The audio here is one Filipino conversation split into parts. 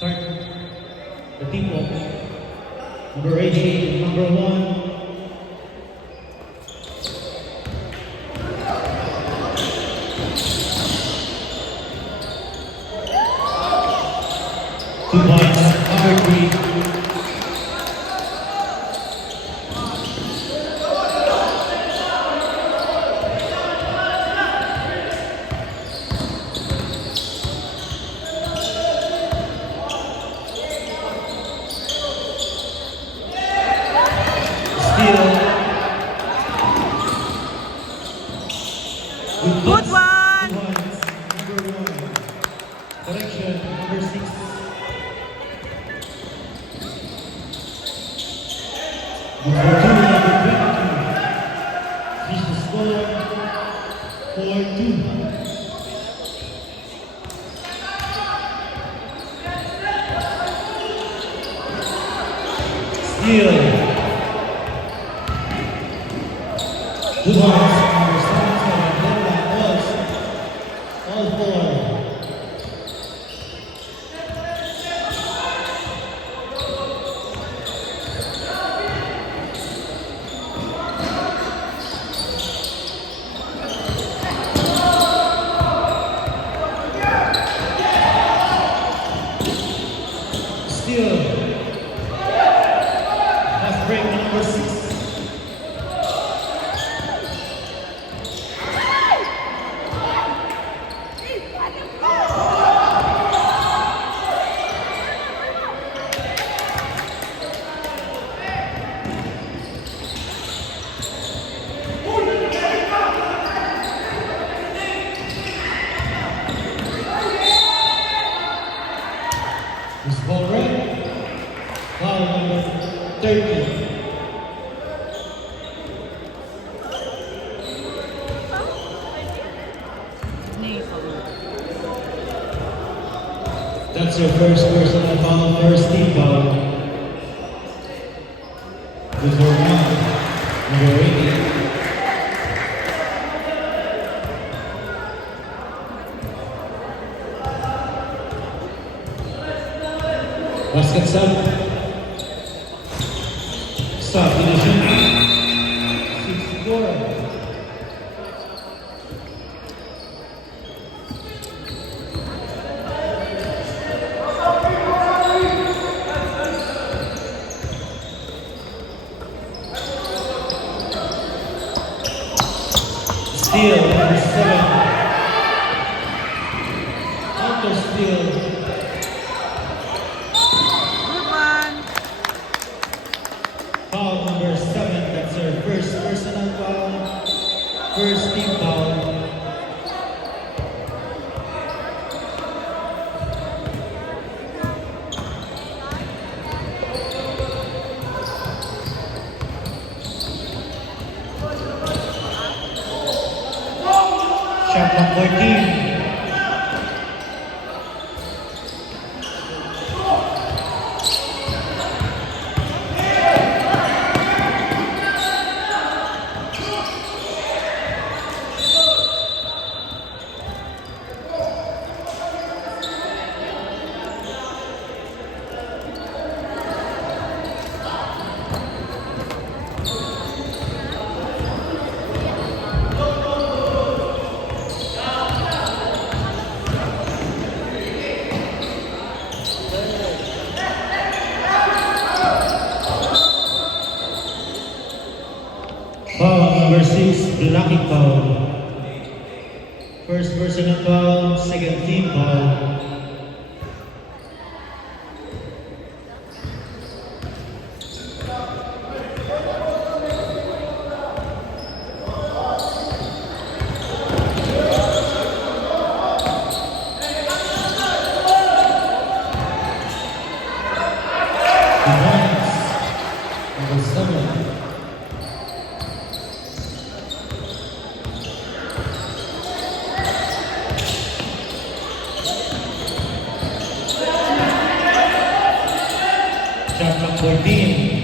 Start the team walk. Number 88, number 1. Two points, number 3. Good one! Number 1. Correction, number 6. Number 2, number 22. Finish the score, 4-2. Steal. Good ones. All 4. Steal. Fast break number 6. Is ball red? Foul number 30. That's your first personal foul, first team foul. Good for 1, number 80. Basket's up. Stop, finishing. 64. Steal, number 7. Counter steal. Foul number 7, that's her first personal foul, first team foul. Shot number 14. Foul number 6, blocking foul. First personal foul, second team foul. Number 7. Shot number 14.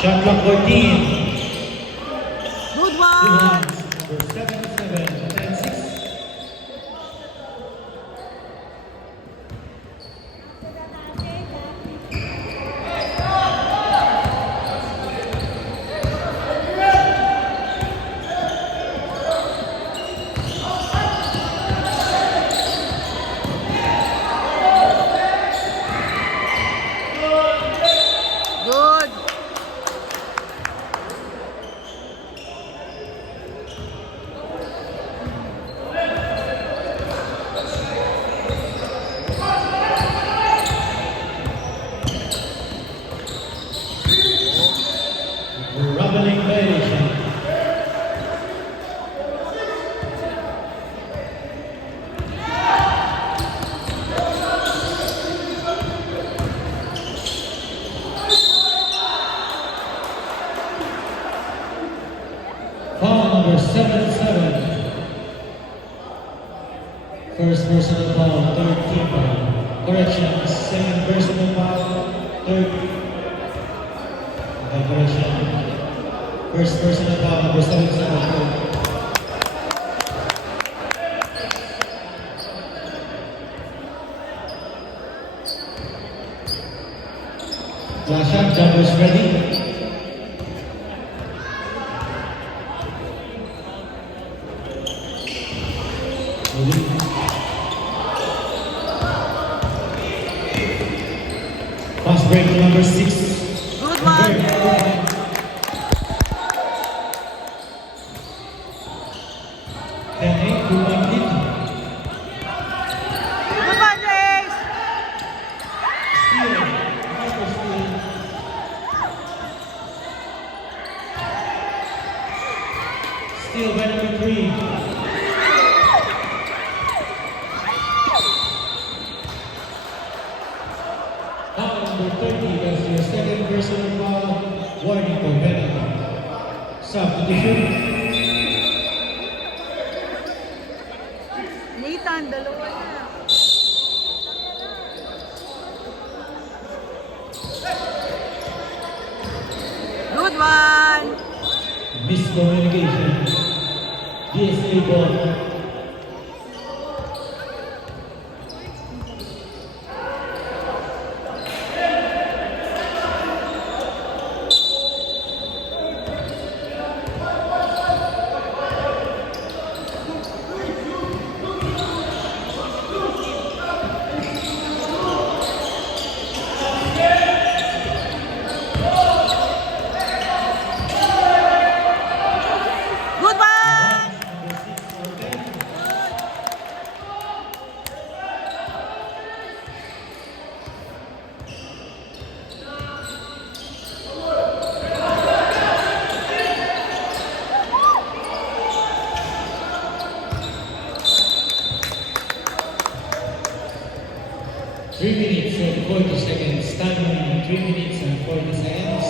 Shot clock 14. Good Two one. points. Number 77, 10-6. Good. Rubbling violation. Foul number 77. First personal foul, third team foul. Correction, second personal foul, third. Correction. First personal foul, number 77. Last shot, jumpers ready. Fast break to number 6. Good one. 10-8, 2-1 lead. Good one, Jace. Steal. Another steal. Steal by number 3. Foul number 30, that's your second personal foul. Warning for penalty. Substitution. Nathan, dalawa na. Good one. Miscommunication. DSA ball. Good one. Three minutes and 40 seconds. Time remaining 3 minutes and 40 seconds.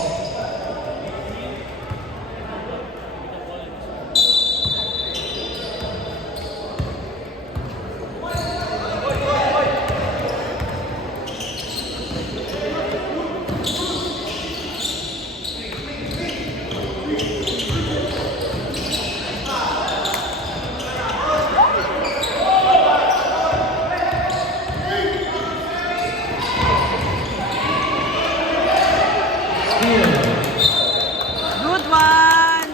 Steal. Good one.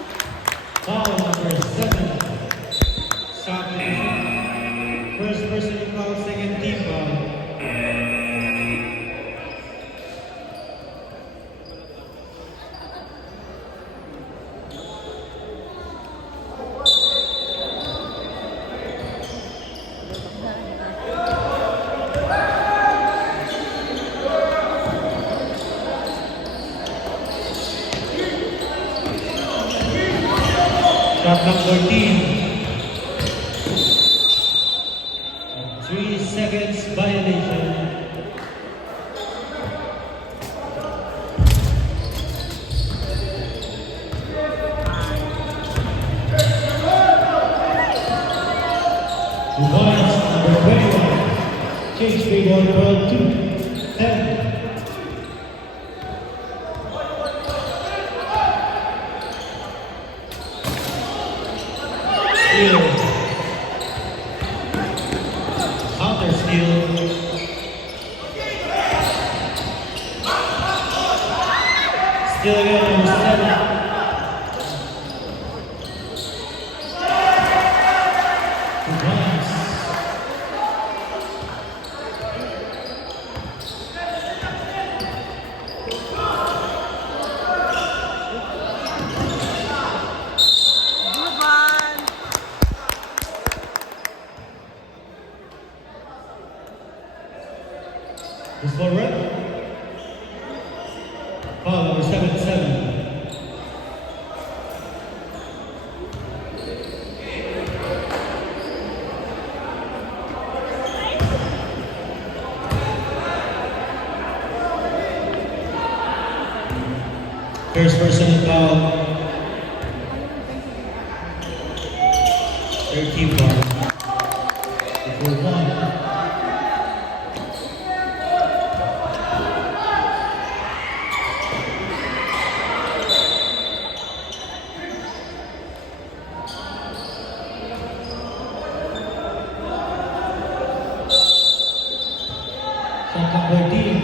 Foul number 7. Substitution. First personal foul, second team foul. Shot clock 14. 3 seconds violation. Points number 21. Change big one, 12-2. 10. steal. Steal again, number 7. Good one. This for red. Foul number 7-7. First personal foul. 13 points. For 1. Shot number 14.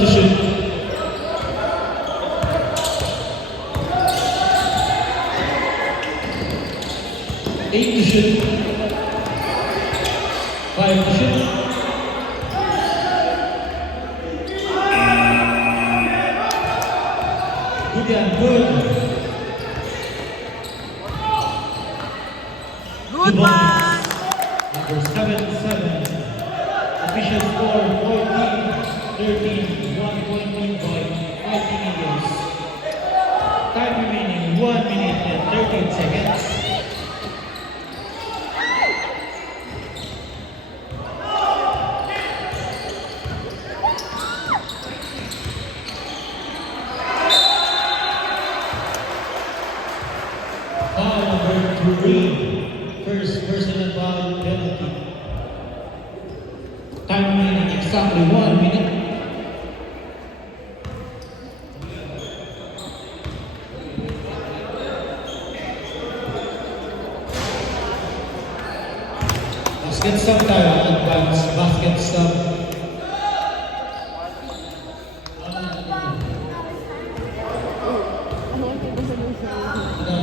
To shoot. Eight to shoot. 5 to shoot. Good and good. Good one. Number 7-7. Official score 14-13. 1 point lead by Fighting Eagles. Time remaining 1 minute and 13 seconds. Foul number 3. First personal foul penalty. Time remaining exactly 1 minute. Basket stop tayo, advance basket stop.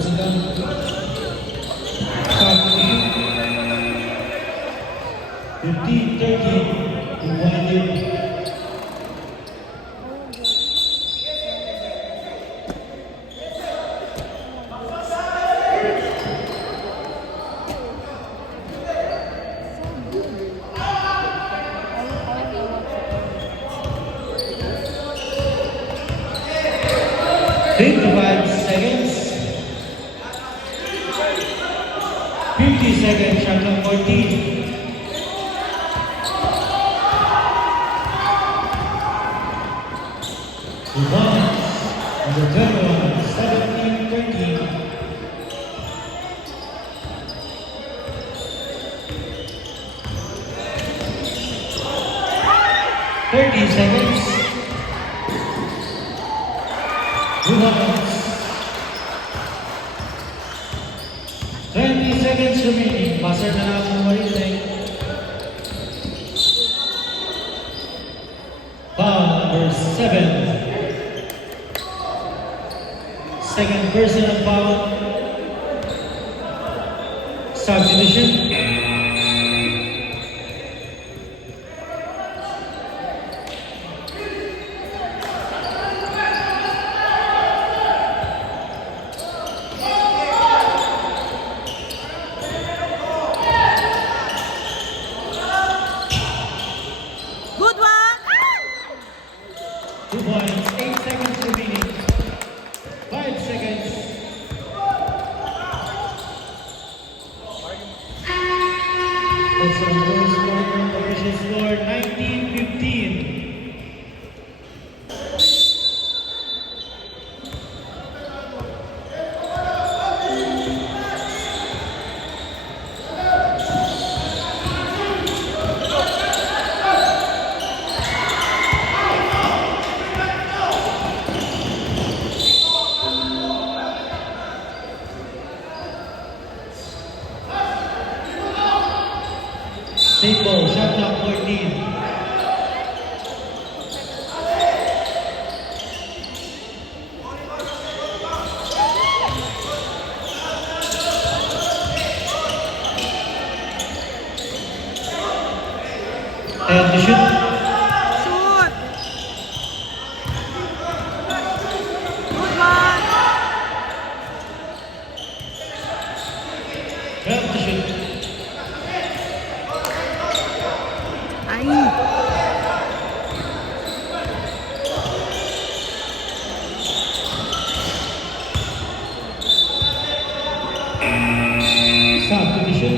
Sit down. Start 15-13. We wind it. Seconds. 50 seconds, shot clock 14. Number 21, 17-13. Seconds. Rebounds. 20 seconds remaining. Buzzer na lang ang marinig. Foul number 7. Second personal foul. Substitution. Good one. 2 points, 8 seconds remaining. 5 seconds. That's our goal score, official score 19-15. Same ball, shot clock 14. And to shoot. Shoot! Good one! 12 to shoot. Ay! Subdivision.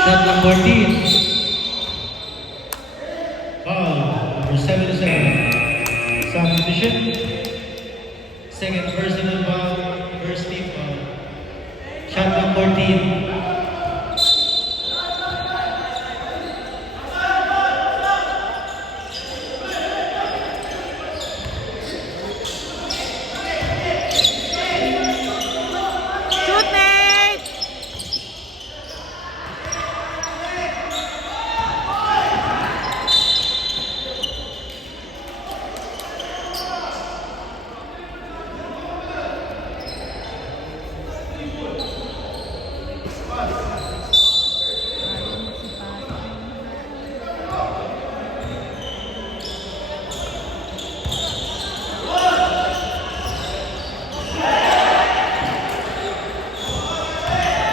Shot number 14. Foul, number 77. Subdivision. Second personal foul, first team foul. Shot number 14. Shoot, Nate!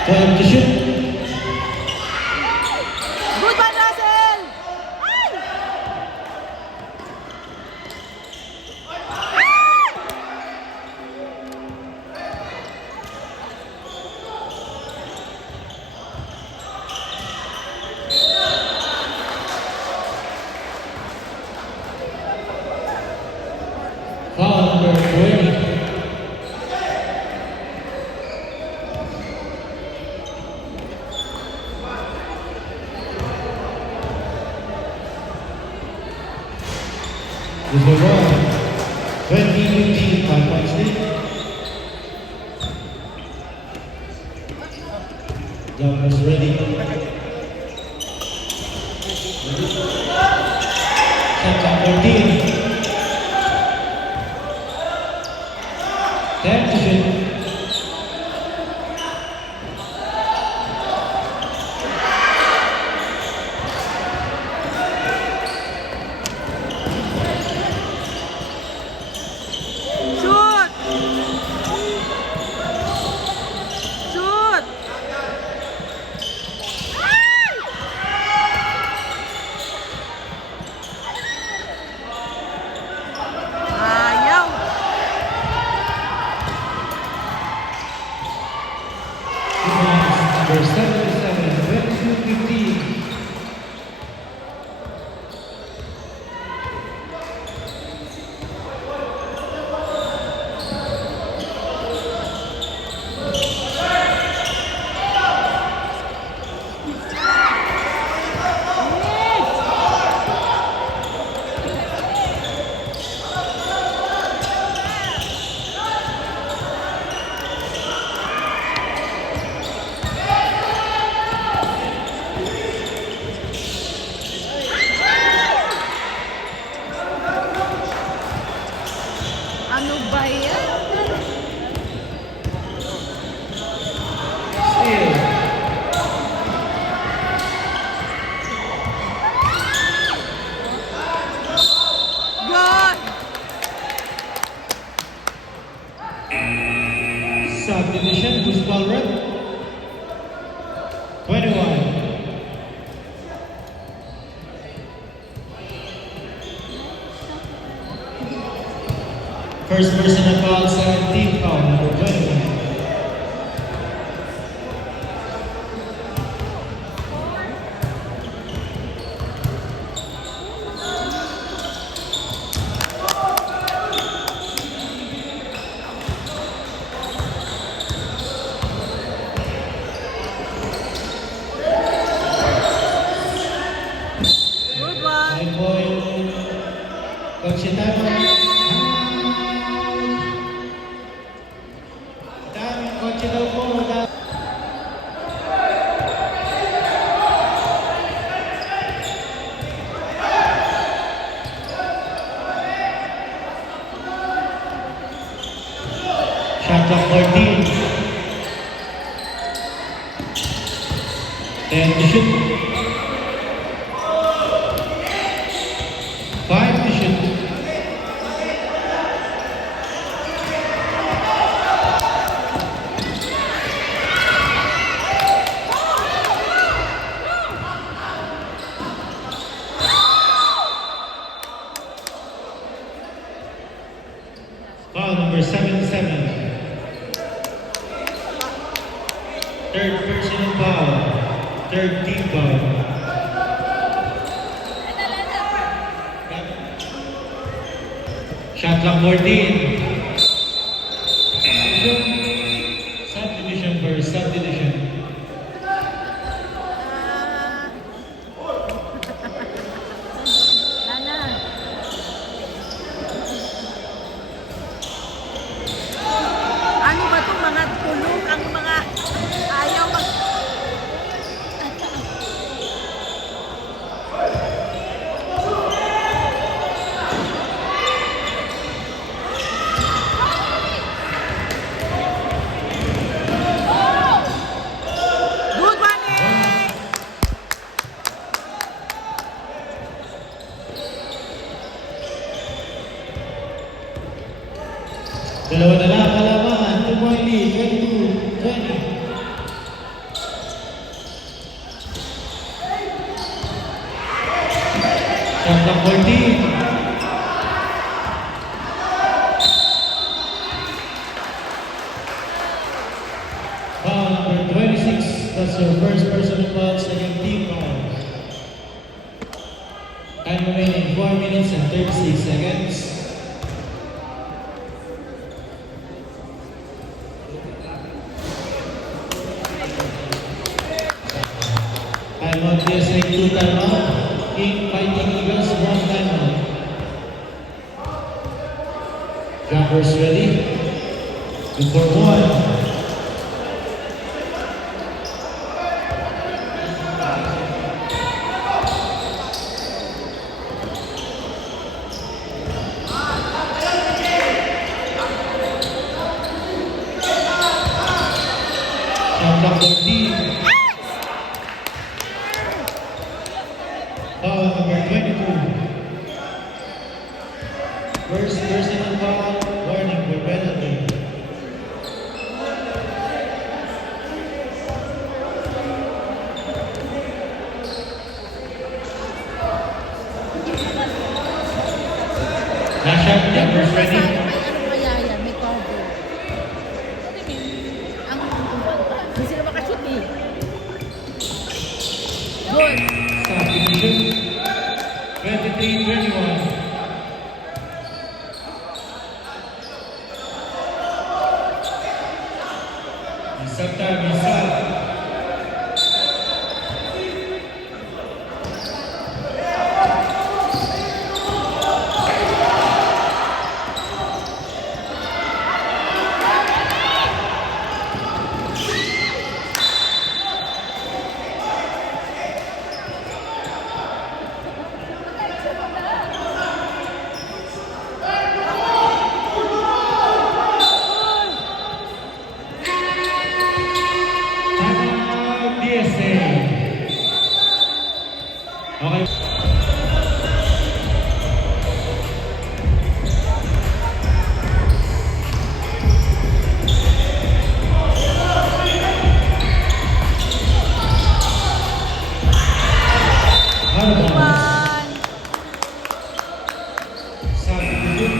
To shoot. Good one, Russell! Ay! Foul number 20. Is the ball 20-15 by Penn State. Youngers ready. Shot number 14. 10 to shoot. Shoot! Shoot! Ayaw! Number 77, 22-15. Ano ba yan? Steal. Good! Subdivision, who's ball rep? 21. First personal foul, second team foul, number 21. timeout. Daming kotse daw po. Shot clock 14. 10 to shoot. 5 to shoot. Foul number 77. Third personal foul. Third team foul. Shot clock 14. Subdivision for subdivision. Nana. Ano ba itong mga tulog? Ang mga ayaw mag... Good one, eh! Dalawa na lang kalaban. 2-point lead. 22-20. Shot clock 14. Foul number 26. That's your first personal foul, second team foul. Time remaining 4 minutes and 36 seconds. Timeout PSA 2 timeout. King Fighting Eagles 1 timeout. Jumpers ready. 2 for 1. Shot clock 14. Foul number 22. First personal foul, warning for penalty. Last shot, jumpers ready. May ano kaya yan? May cover. Hindi sila makashoot eh. Good. Substitution. 23-21. Isang time, isa. Timeout DSA. Okay. Harbor. One. Substitution.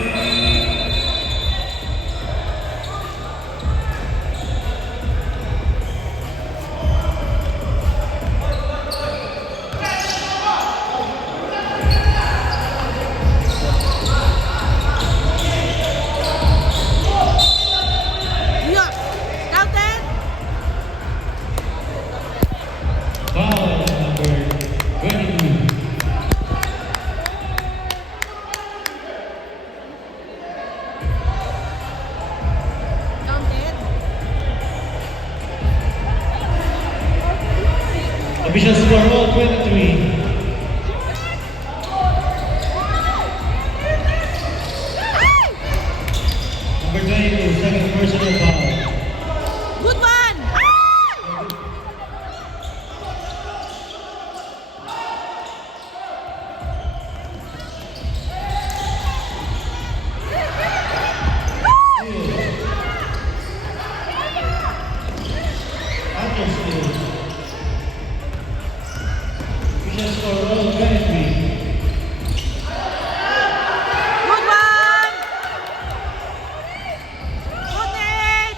Official score all 23. Number 22, second personal foul. Good one! Ah! After steal. Official score all 23. Good one! Good net!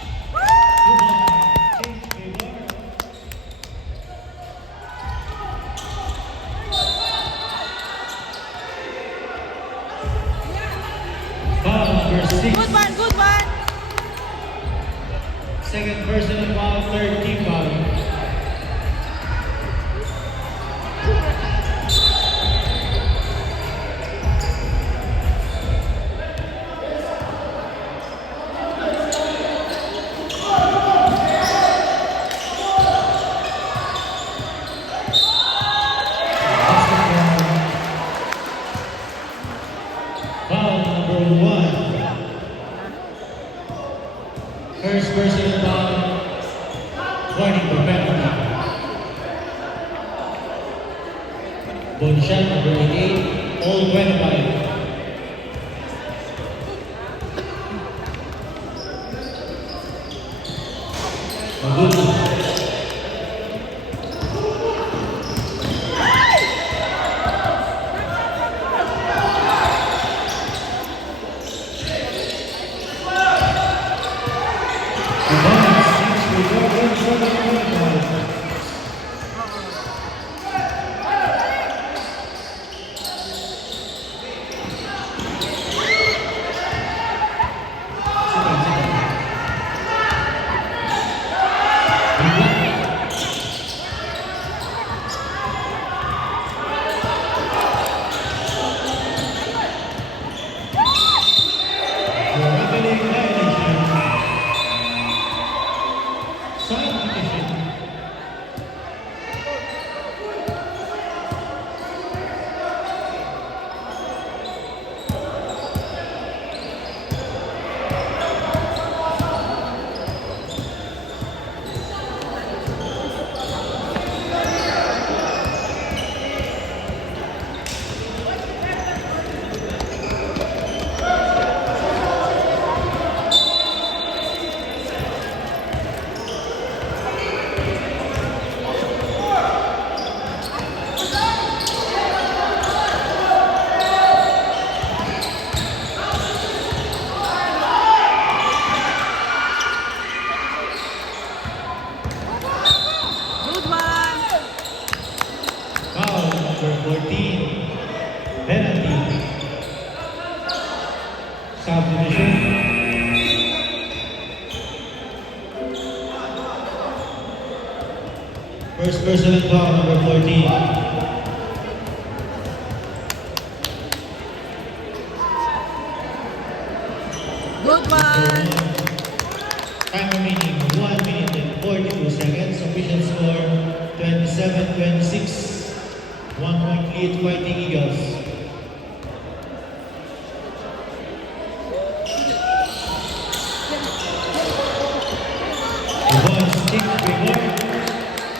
Foul number 6. Good one, good one! Second personal foul, third team foul. Foul number 1. First personal foul. Warning for penalty. Bonus shot number 88. All 25. Good. Good one! Foul number 14. Penalty. Subdivision. First personal foul number 14. Good one! Time remaining 1 minute and 42 seconds. Official score 27-26. 1 point lead Fighting Eagles. One stick reward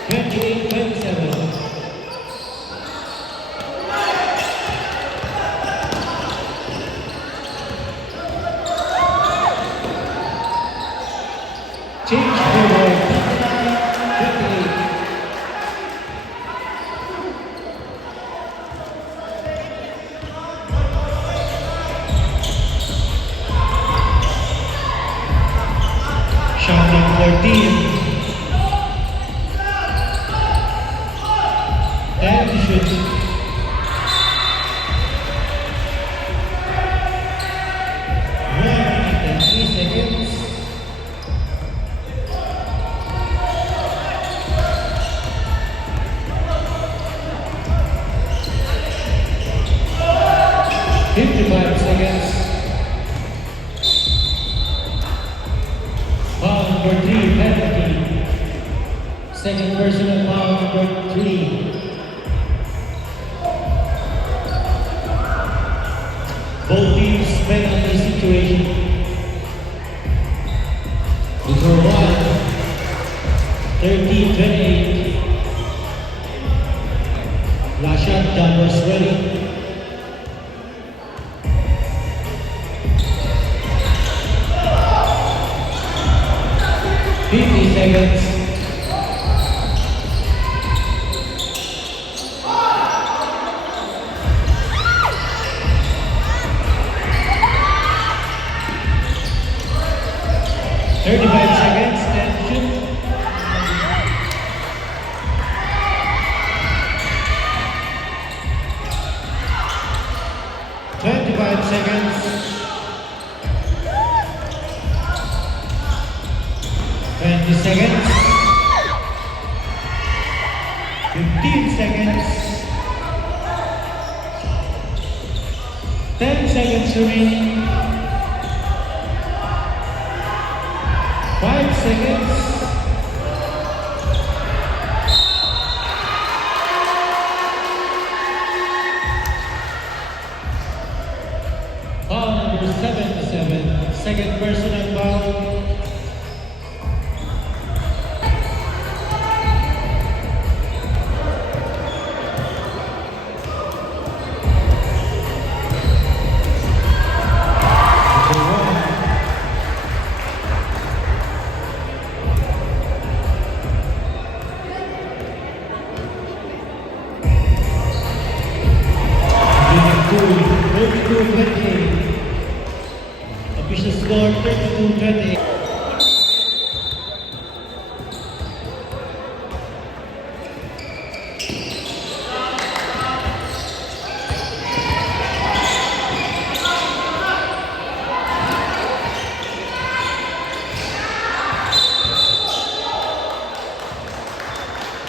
28-27. Change forward 28. Shot number 14. Second personal foul number 3. Both teams penalty situation. Score 1, 13-28. Last shot, John was ready. 50 seconds. Thirty-five seconds and shoot. 25 seconds. 20 seconds. 15 seconds. 10 seconds remaining. 5 seconds. Foul number 77. Second personal foul. Official score 32-28.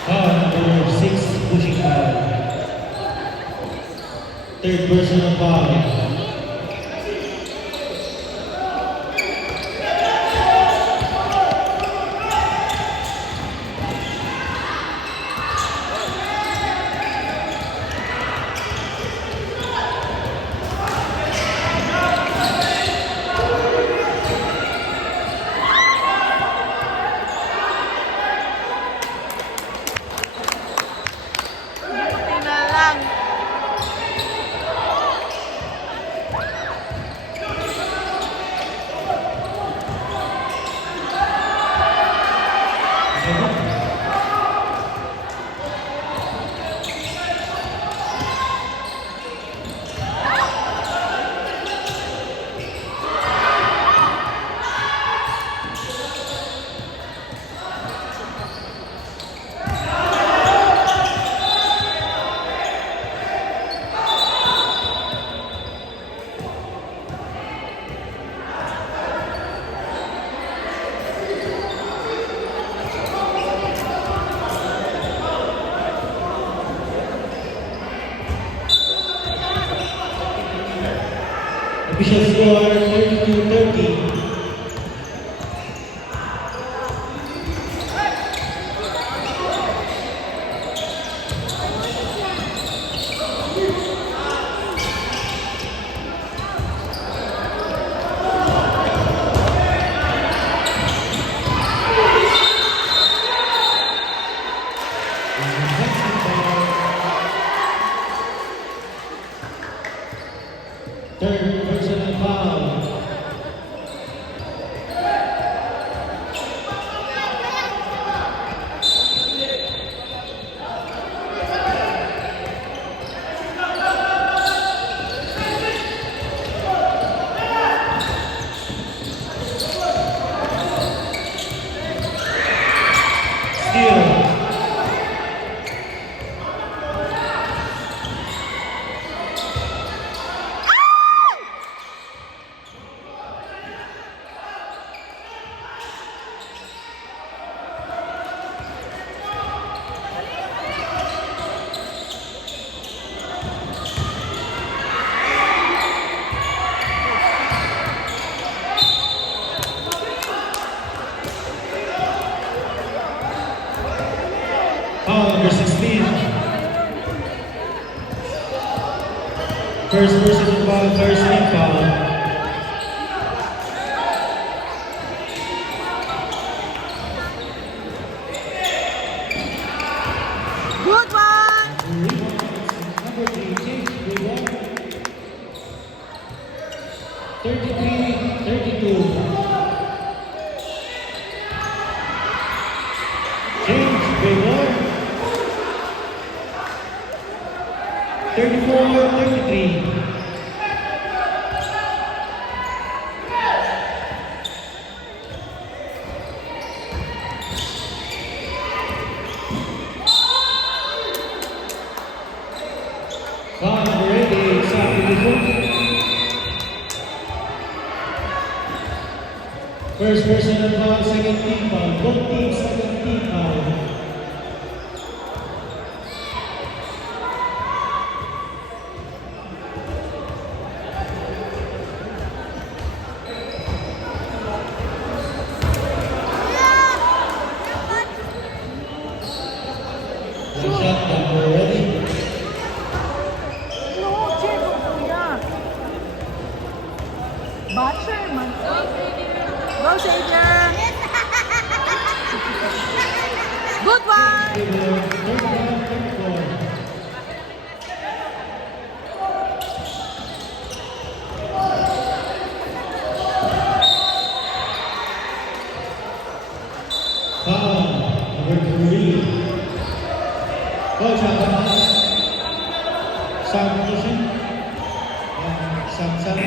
Foul number 6, pushing foul. Third personal foul. Tingnan lang. Official score 32-30. Third personal foul. Steal. First personal foul, first team foul. Good one! Number 3, James Ribon. 33-32. James Ribon. 34-33. Foul number 88, substitution. First personal foul, second team foul. Both teams, second team foul. The shot number ready. No, check mo kuya. Butcher man. Go, Xavier! Good one! Taylor, 31-34. Foul number 3. Coach, substitution. Samsung.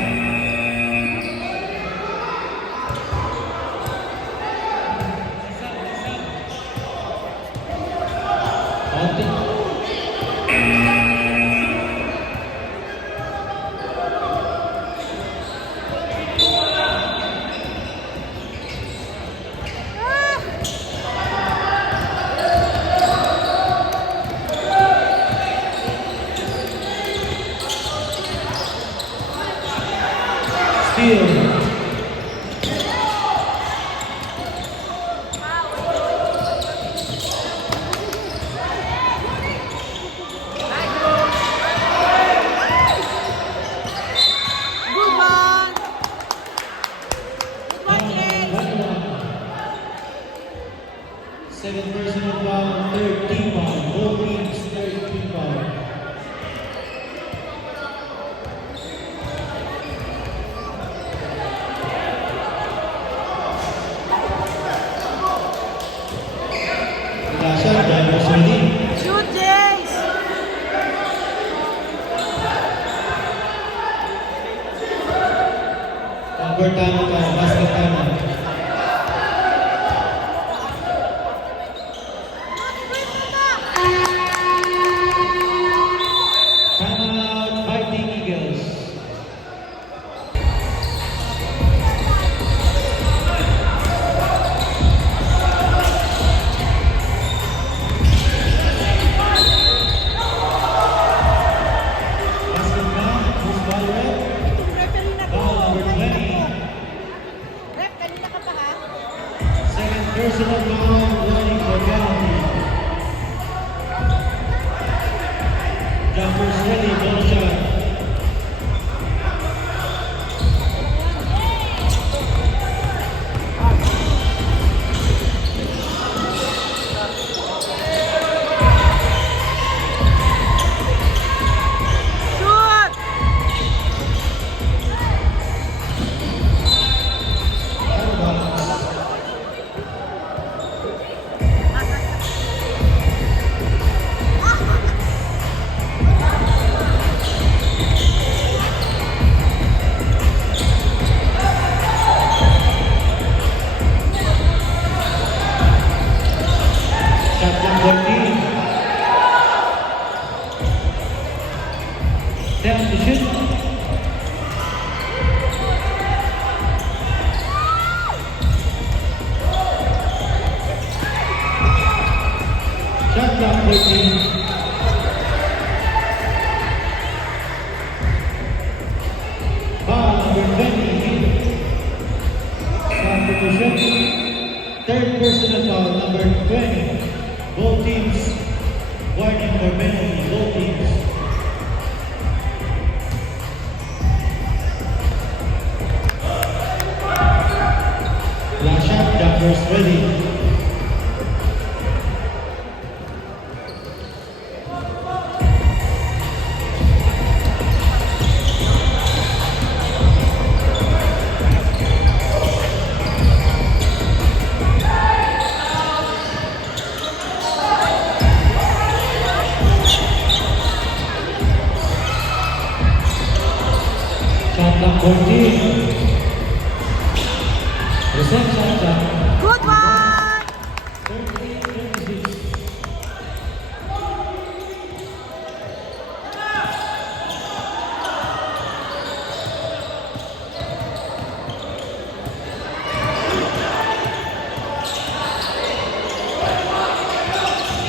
Steal. Good one! Good one, James! Second personal foul, third team foul. Both teams, third team foul. Shot, driver's ready. Shoot, James! Number tama ka, basket tama. Timeout, Fighting Eagles. Basket ka, who's ball red? Referee na to. Foul number 20. Ref, kanina ka pa ha? Second personal foul, warning for penalty. Jumpers ready, ball shot. Shoot! Shot number 14. Down to shoot. Shot clock 14. Foul number 20. Substitution. Third personal foul number 20. Both teams warning for penalty. Both teams. 14. Reset shot clock. Good one! 38-36.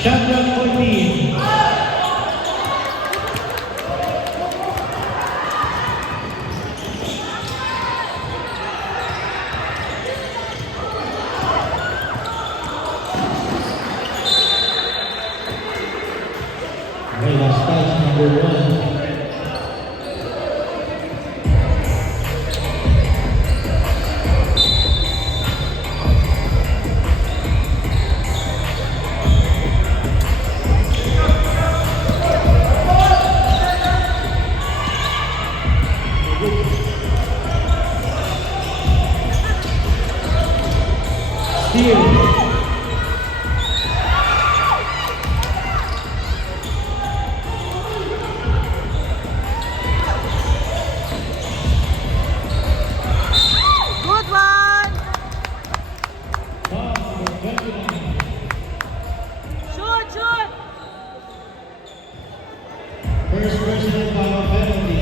Shot clock 14. Okay, last touch number 1. Steal. Good one! Foul number 29. Shoot, shoot! First personal foul penalty.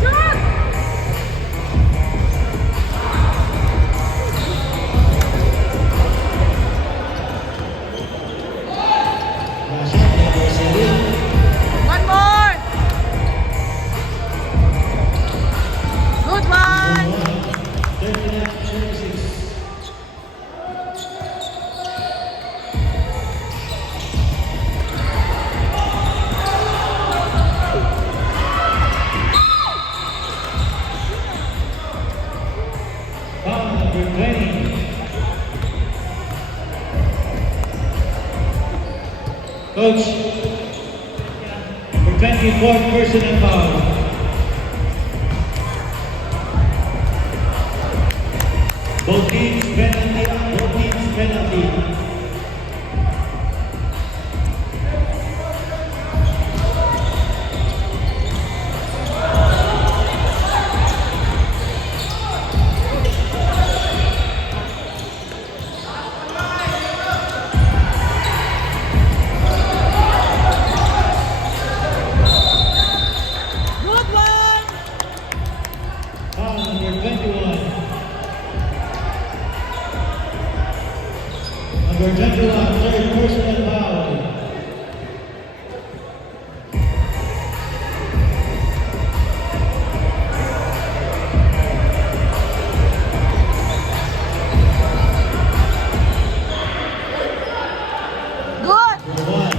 Shoot! Last shot number 7. One more! Good one! 39-36. Foul number 20. Coach, for 24th personal foul. Both teams penalty, both teams penalty. Good one! Foul number 21. Number 21, third personal foul. Good! Number 1.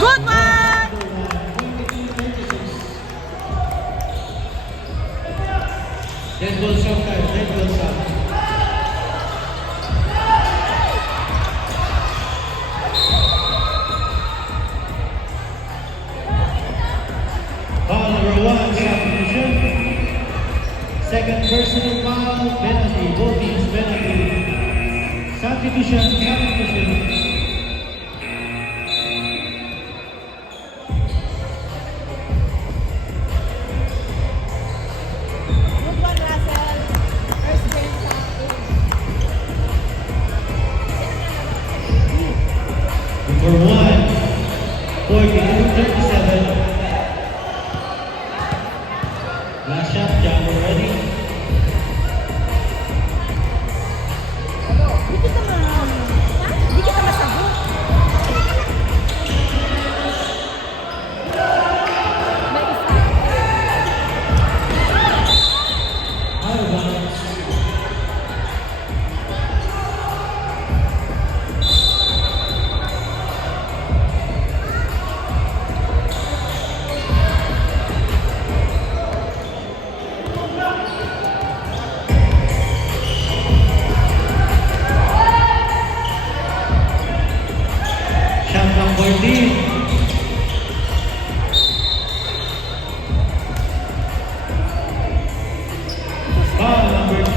Good one! Dead ball shot time, dead ball shot. Foul number 1, substitution. Second personal foul, penalty, both teams penalty. Substitution, substitution. Good one, Russell. First game sa akin. Number 1, 42-37. Last shot, John, we're ready. Hindi kita masagot. May isa. Out of bounds.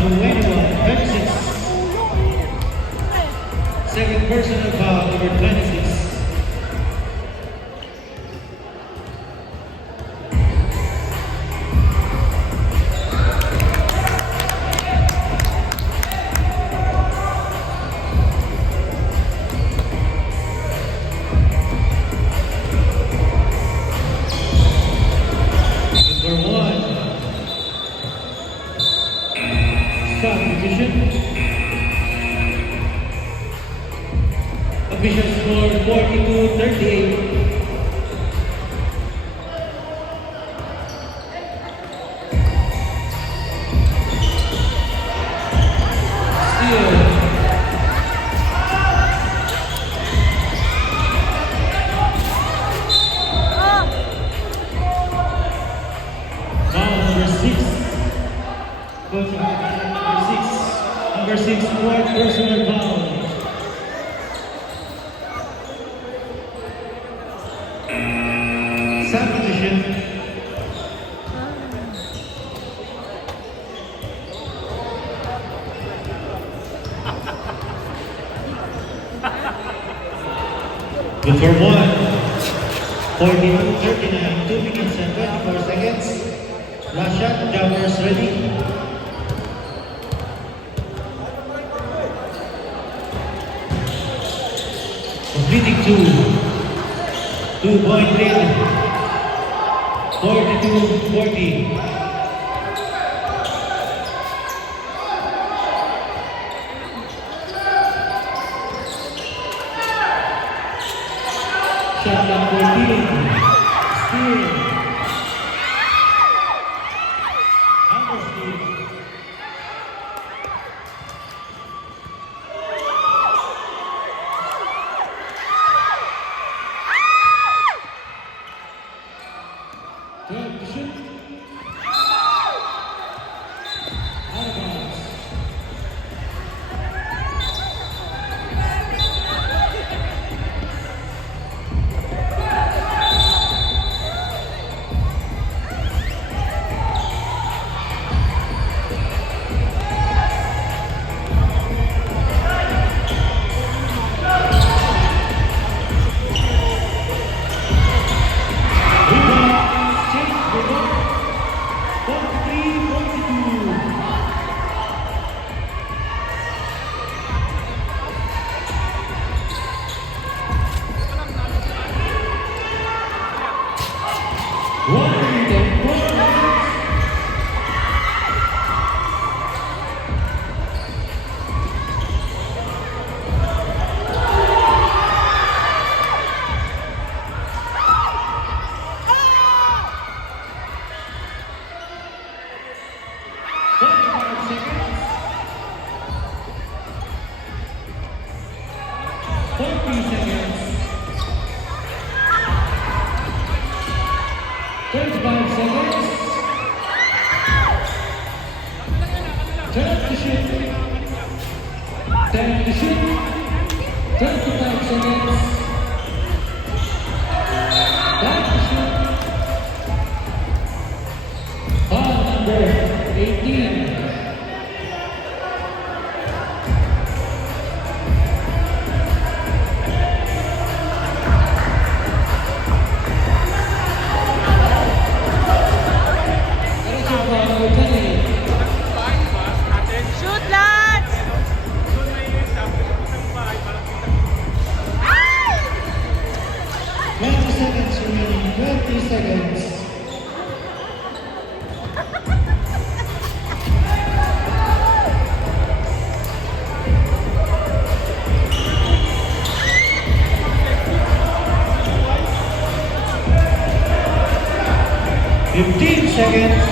26. Second personal foul, number 26. Number 1. Substitution. Official score 42-38. Steal. Foul number 6. Coach, number 6. Number 6, fourth personal foul. Substitution. Good for 1. 42-39, 2 minutes and 24 seconds. Last shot, Jammers ready. Completing 2-point lead. 42-40. Shot number 14. Steal. Hammer steal. Third to shoot. Out of bounds. Time to shoot. 25 seconds. Time to shoot. Foul number 18. Shoot, lads! 20 seconds remaining. 20 seconds. Fifteen seconds.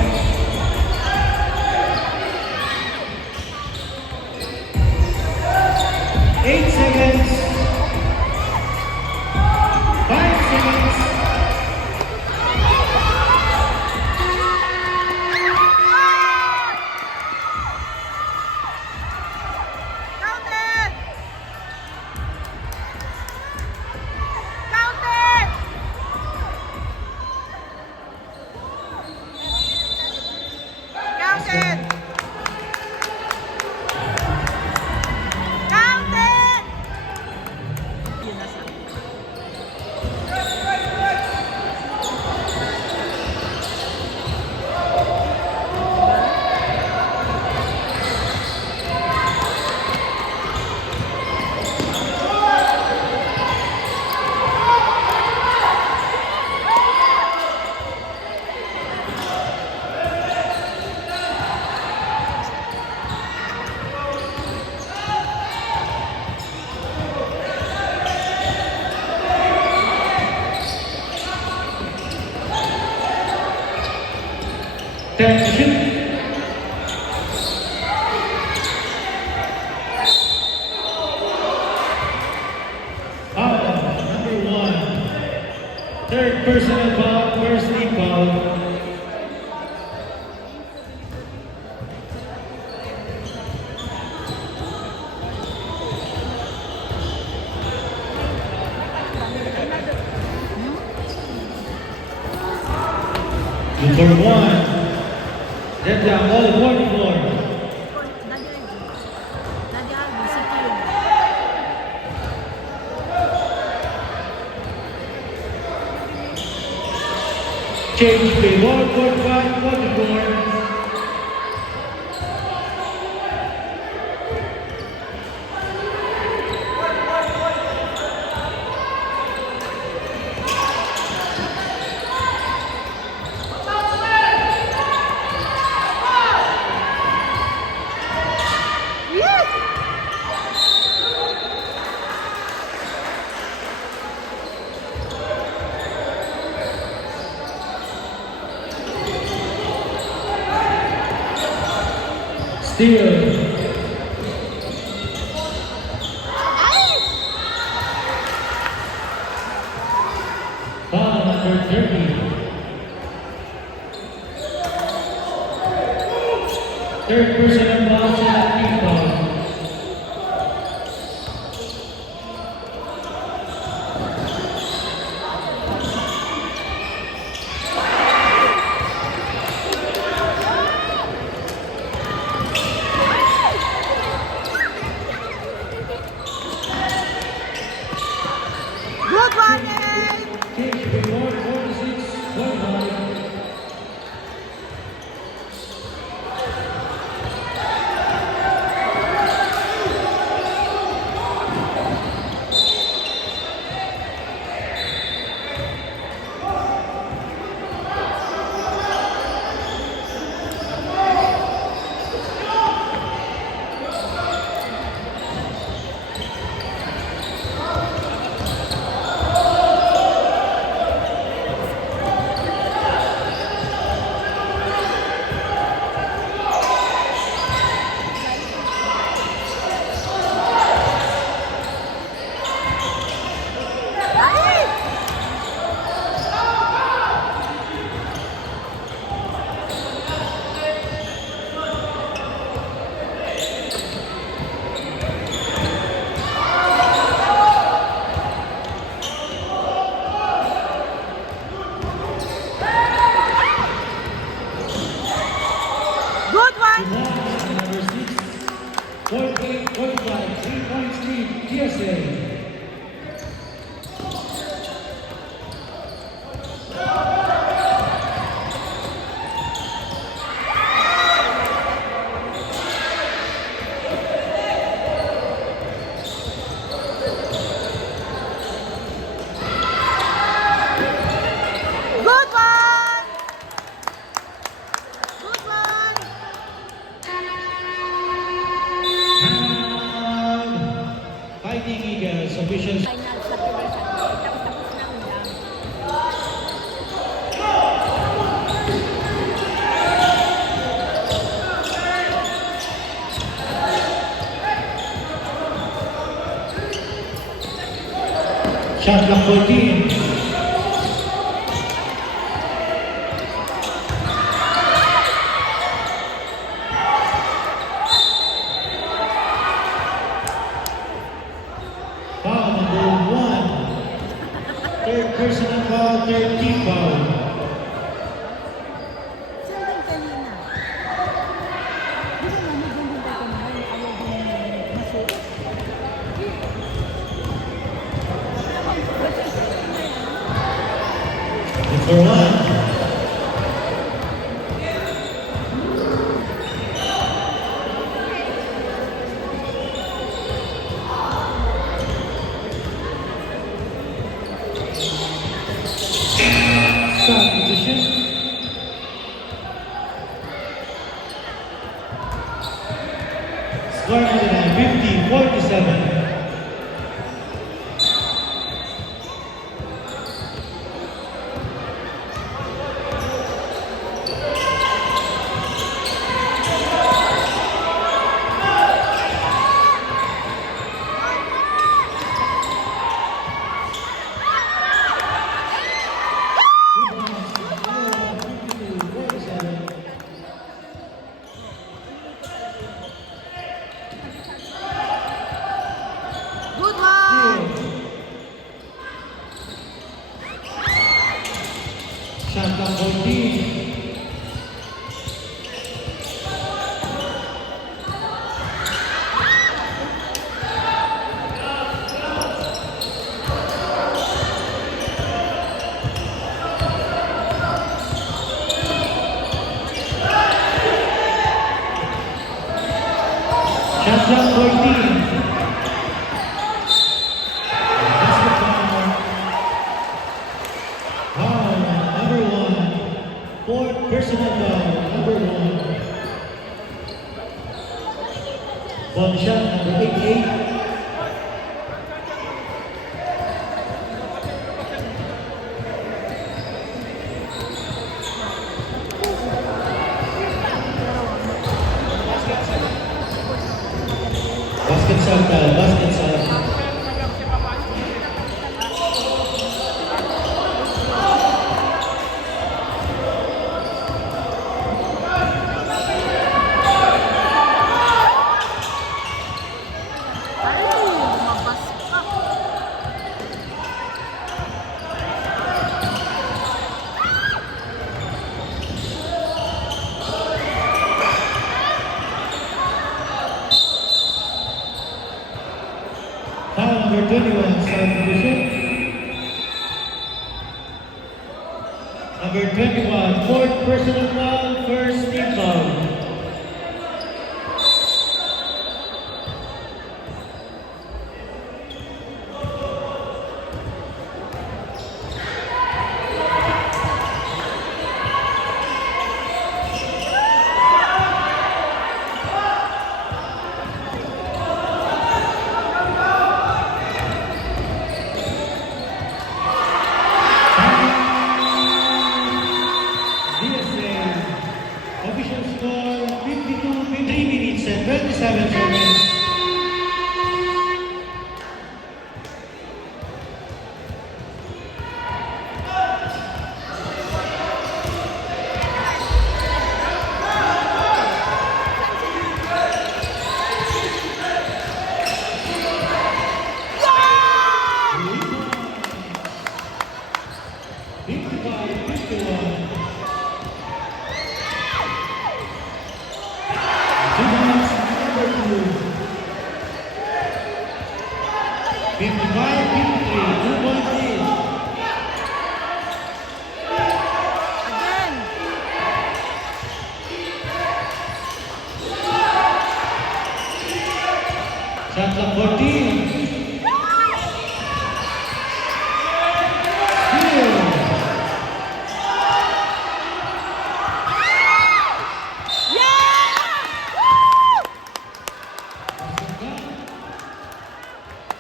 8 seconds. 5 seconds. Count it! Count it! For one, let down all warning floor. Nadia Alvin, si Kim. Change play 145, 44. Steal. Foul number 30. Third personal foul sa team foul. Good one, Nate! Change play 146, 45. Good one! Number 6, 48, 45, 3 points lead, TSA. Good one! Good one! Fighting Eagles officials. Final sa tapos na undang. Shot clock 14. Foul number 1. Third personal foul, third team foul. Saan din kanina? Di ba lamig yung bintay ko naman? Ayaw din masuot. For one. Stop position. Score at 50-47. Shot clock 14. Basketball. Foul number 1. Fourth personal foul number 1. Ball shot number 88. Basket shot, basket shot. Ay, lumabas ka. Foul number 21, South Division. Number 21, fourth personal foul, first team foul. DSA, official score 52, 3 minutes and 27 seconds. Again. Shot clock 14. Steal. Yeah! Woo!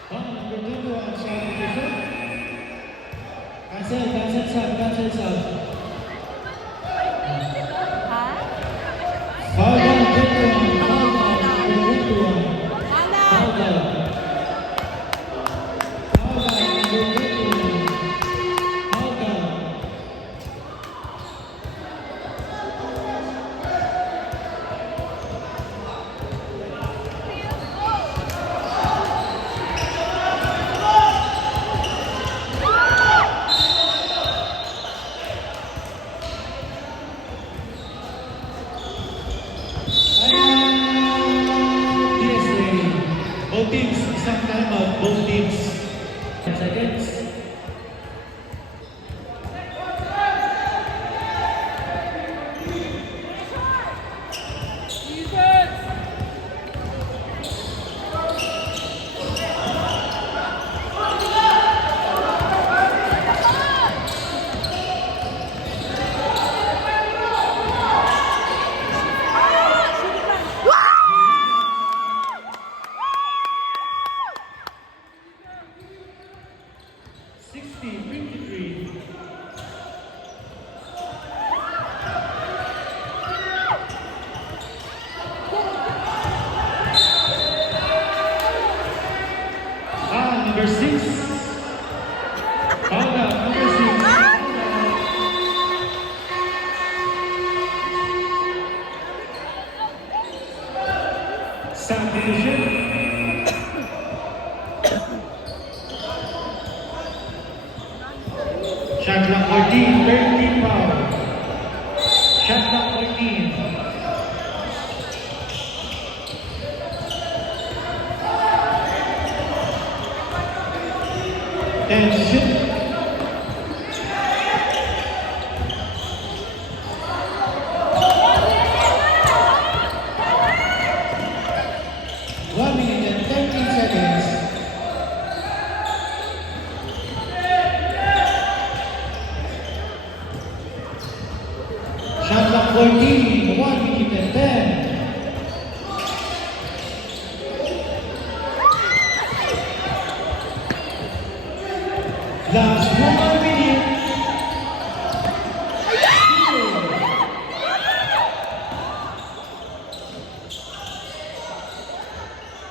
Foul number 21, South Division. Cancel sub. Ha? Foul down 21, foul down number 21. Ana! Foul down. Foul down number 21. Foul down. DSA. Both teams, isang timeout, both teams. 10 seconds. Number 6. Foul out, number 6. South Division. Shot clock 14, 13 foul. Shot clock 14. Shoot.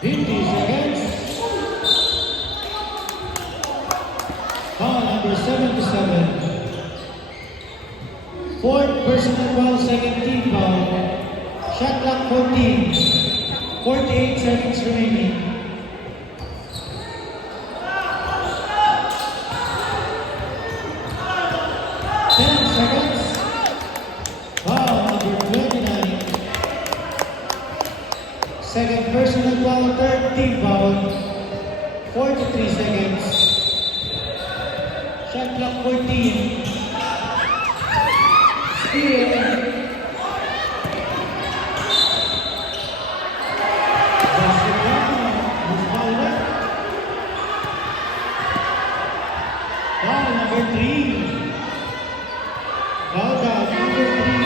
50 seconds. Foul number 77. Fourth personal foul, second team foul. Shot clock 14. 48 seconds remaining. Second personal foul, third team foul. 43 seconds. Shot clock 14. Steal. Basket count. Who's fouled up? Foul number 3. Fouled out number 3.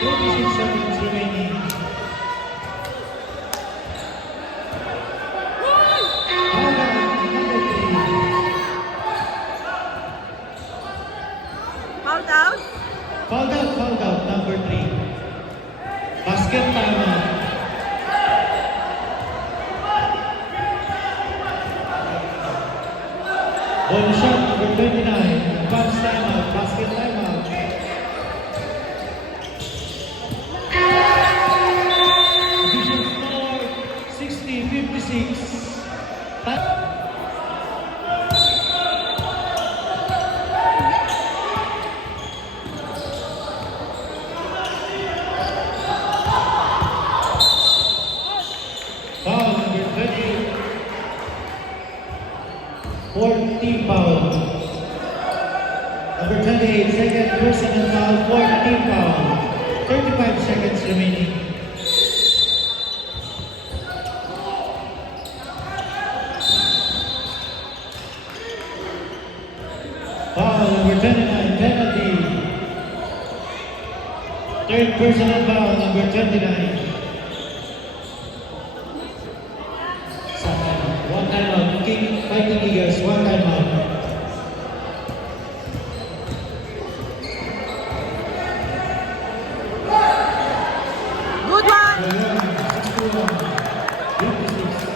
36 seconds remaining. Fouled out, number 3. Basket timeout. Ball shot, number 29. Advance timeout, basket timeout. Division score, 60-56. Fourth team foul. Number 28, second personal foul, fourth team foul. 35 seconds remaining. Foul number 29, penalty. Third personal foul, number 29. One timeout. Fighting Eagles, one timeout. Good one! 61, 56.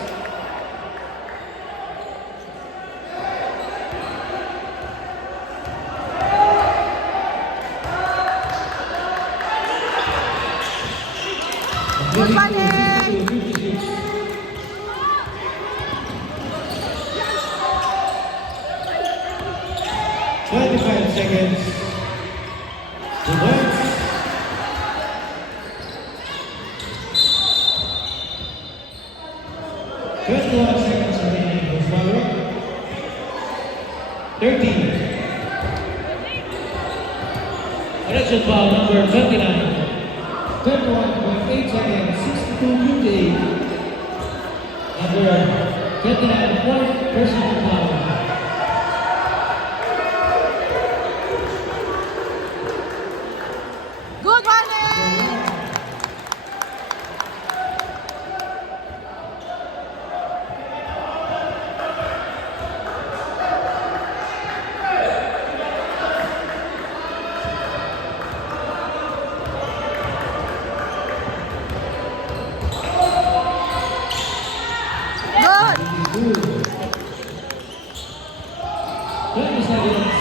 Good one, eh? 56. 25 seconds. Reverse. Seconds remaining. Goes forward. 30. Correction foul number 29. 21.8 seconds. 62-58. Number 29, fourth personal foul. Good one, eh? 20 seconds.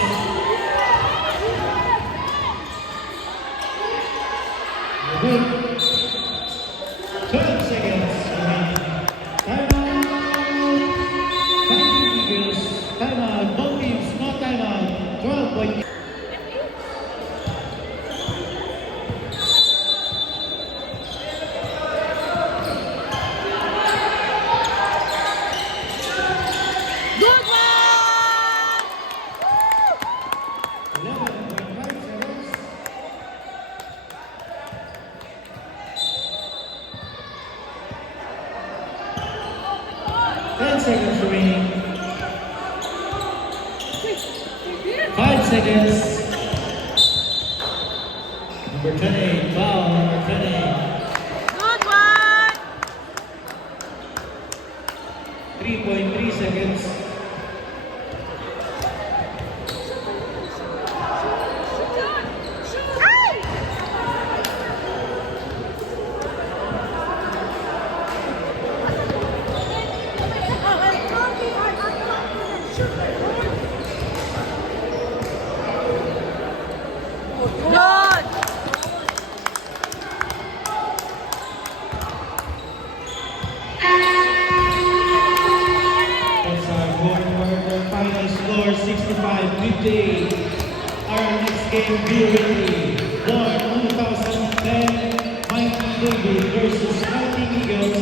Wait. 12 seconds remaining. Timeout. Fighting Eagles. Timeout. Both teams, no timeout. 12 point. Good one! 11.5 seconds. Ten seconds remaining. 5 seconds. Number 28, foul, number 28. Good one! 3.3 seconds. Ay! by score 65-58. Our next game, be ready. War 2010, Mighty David versus Fighting Eagles